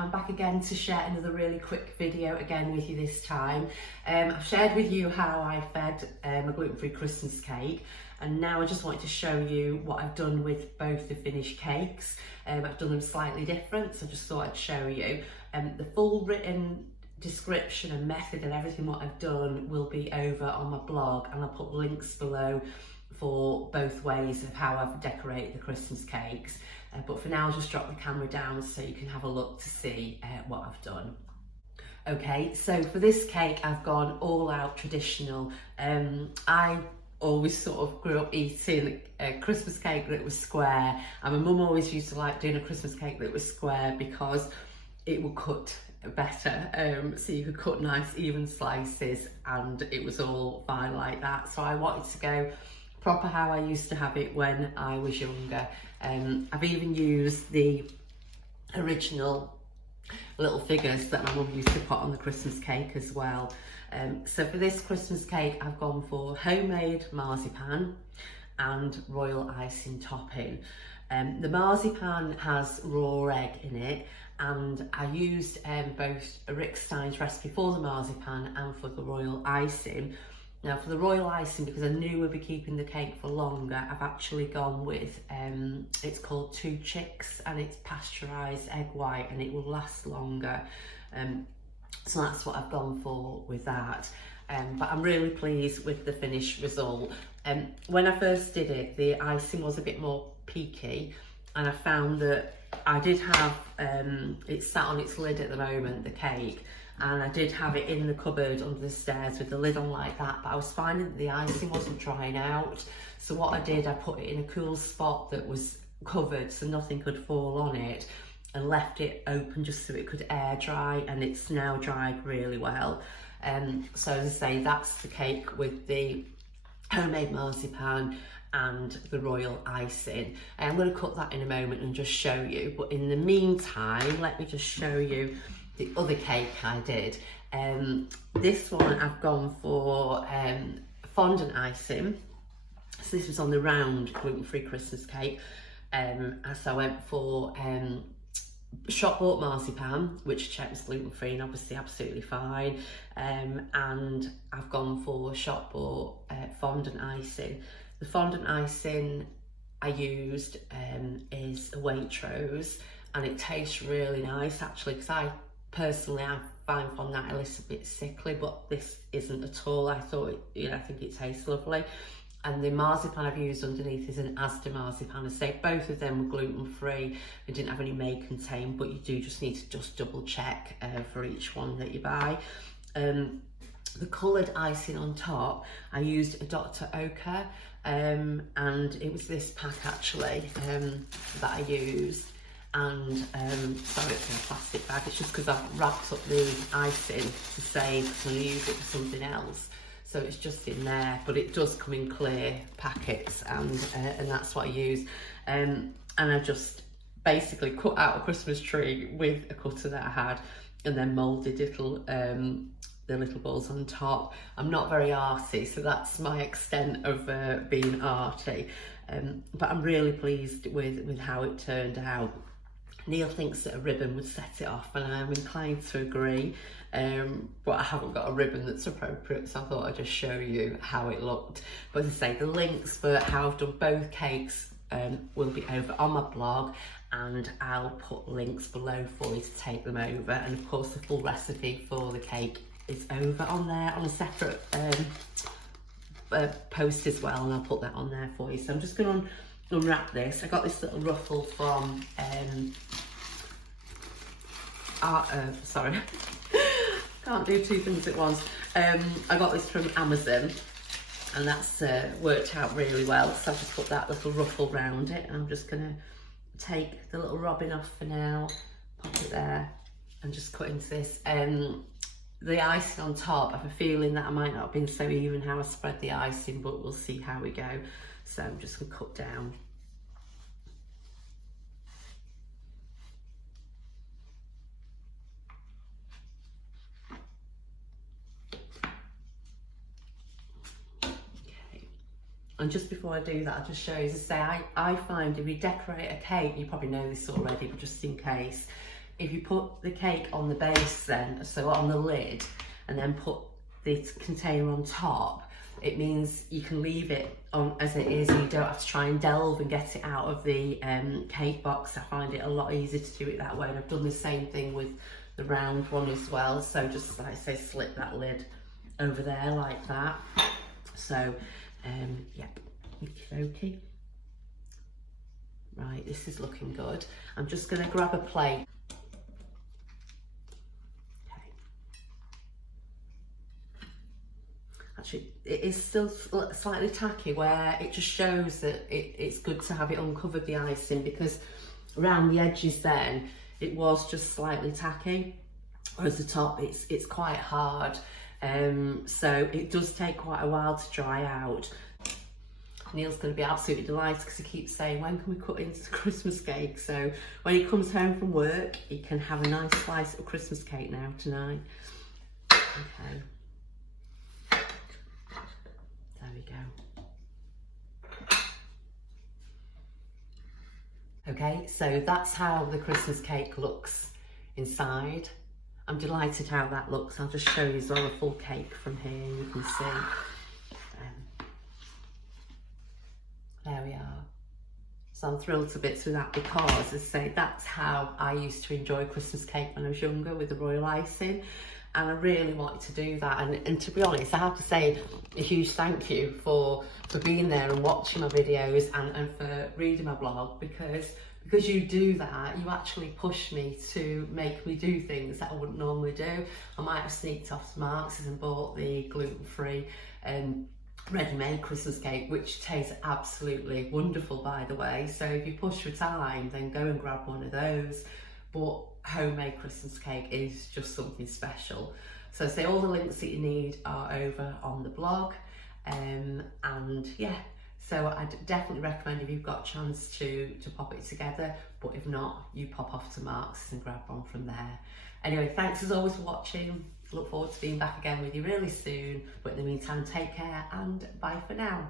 I'm back again to share another really quick video again with you this time. I've shared with you how I fed a gluten-free Christmas cake, and now I just wanted to show you what I've done with both the finished cakes. I've done them slightly different, so I just thought I'd show you. The full written description and method and everything what I've done will be over on my blog, and I'll put links below for both ways of how I've decorated the Christmas cakes. But for now, I'll just drop the camera down so you can have a look to see what I've done. Okay, so for this cake, I've gone all out traditional. I always sort of grew up eating a Christmas cake that was square, and my mum always used to like doing a Christmas cake that was square because it would cut better, so you could cut nice even slices, and it was all fine like that. So I wanted to go proper how I used to have it when I was younger. I've even used the original little figures that my mum used to put on the Christmas cake as well. So for this Christmas cake, I've gone for homemade marzipan and royal icing topping. The marzipan has raw egg in it, and I used both Rick Stein's recipe for the marzipan and for the royal icing. Now for the royal icing, because I knew we'd be keeping the cake for longer, I've actually gone with, it's called 2 Chicks, and it's pasteurised egg white, and it will last longer. So that's what I've gone for with that. But I'm really pleased with the finished result. When I first did it, the icing was a bit more peaky, and I found that I did have, it's sat on its lid at the moment, the cake, and I did have it in the cupboard under the stairs with the lid on like that, but I was finding that the icing wasn't drying out. So what I did, I put it in a cool spot that was covered so nothing could fall on it, and left it open just so it could air dry, and it's now dried really well. So as I say, that's the cake with the homemade marzipan and the royal icing. I'm going to cut that in a moment and just show you, but in the meantime, let me just show you the other cake I did. This one I've gone for fondant icing. So this was on the round gluten-free Christmas cake. So I went for shop bought marzipan, which checks gluten-free and obviously absolutely fine. And I've gone for shop bought fondant icing. The fondant icing I used is a Waitrose, and it tastes really nice actually, because I find fondant a little bit sickly, but this isn't at all. I thought, I think it tastes lovely. And the marzipan I've used underneath is an Asda marzipan. I say both of them were gluten-free. They didn't have any may contain, but you do just need to just double check for each one that you buy. The coloured icing on top, I used a Dr. Oetker, and it was this pack actually that I used. And sorry, it's in a plastic bag. It's just because I've wrapped up the icing to save, because I'm going to use it for something else. So it's just in there, but it does come in clear packets, and that's what I use. And I just basically cut out a Christmas tree with a cutter that I had, and then moulded the little balls on top. I'm not very arty, so that's my extent of being arty. But I'm really pleased with how it turned out. Neil thinks that a ribbon would set it off, and I'm inclined to agree, but I haven't got a ribbon that's appropriate, so I thought I'd just show you how it looked. But as I say, the links for how I've done both cakes will be over on my blog, and I'll put links below for you to take them over. And of course, the full recipe for the cake is over on there on a separate post as well, and I'll put that on there for you. So I'm just going to unwrap this. I got this little ruffle from sorry, can't do two things at once. I got this from Amazon, and that's worked out really well. So I've just put that little ruffle round it, and I'm just going to take the little robin off for now, pop it there, and just cut into this. The icing on top, I have a feeling that I might not have been so even how I spread the icing, but we'll see how we go. So I'm just going to cut down. Okay. And just before I do that, I'll just show you, as I say, I find if you decorate a cake, you probably know this already, but just in case, if you put the cake on the base then, so on the lid, and then put the container on top, it means you can leave it on as it is and you don't have to try and delve and get it out of the cake box. I find it a lot easier to do it that way, and I've done the same thing with the round one as well. So just like I say, slip that lid over there like that. So yep, okay. Right, this is looking good. I'm just going to grab a plate. Okay. Actually, it is still slightly tacky, where it just shows that it's good to have it uncovered, the icing, because around the edges then it was just slightly tacky, whereas the top it's quite hard. So it does take quite a while to dry out. Neil's going to be absolutely delighted because he keeps saying, when can we cut into the Christmas cake? So when he comes home from work, he can have a nice slice of Christmas cake now tonight. Okay. There we go. Okay, so that's how the Christmas cake looks inside. I'm delighted how that looks. I'll just show you as well a full cake from here, you can see. There we are. So I'm thrilled to bits with that because, as I say, that's how I used to enjoy Christmas cake when I was younger, with the royal icing. And I really wanted to do that. And to be honest, I have to say a huge thank you for being there and watching my videos and for reading my blog, because you do that, you actually push me to make me do things that I wouldn't normally do. I might have sneaked off to Marks and bought the gluten-free ready-made Christmas cake, which tastes absolutely wonderful, by the way. So if you push for time, then go and grab one of those. But homemade Christmas cake is just something special. So say all the links that you need are over on the blog. And yeah, so I'd definitely recommend, if you've got a chance to pop it together, but if not, you pop off to Marks and grab one from there. Anyway, thanks as always for watching. Look forward to being back again with you really soon, but in the meantime, take care and bye for now.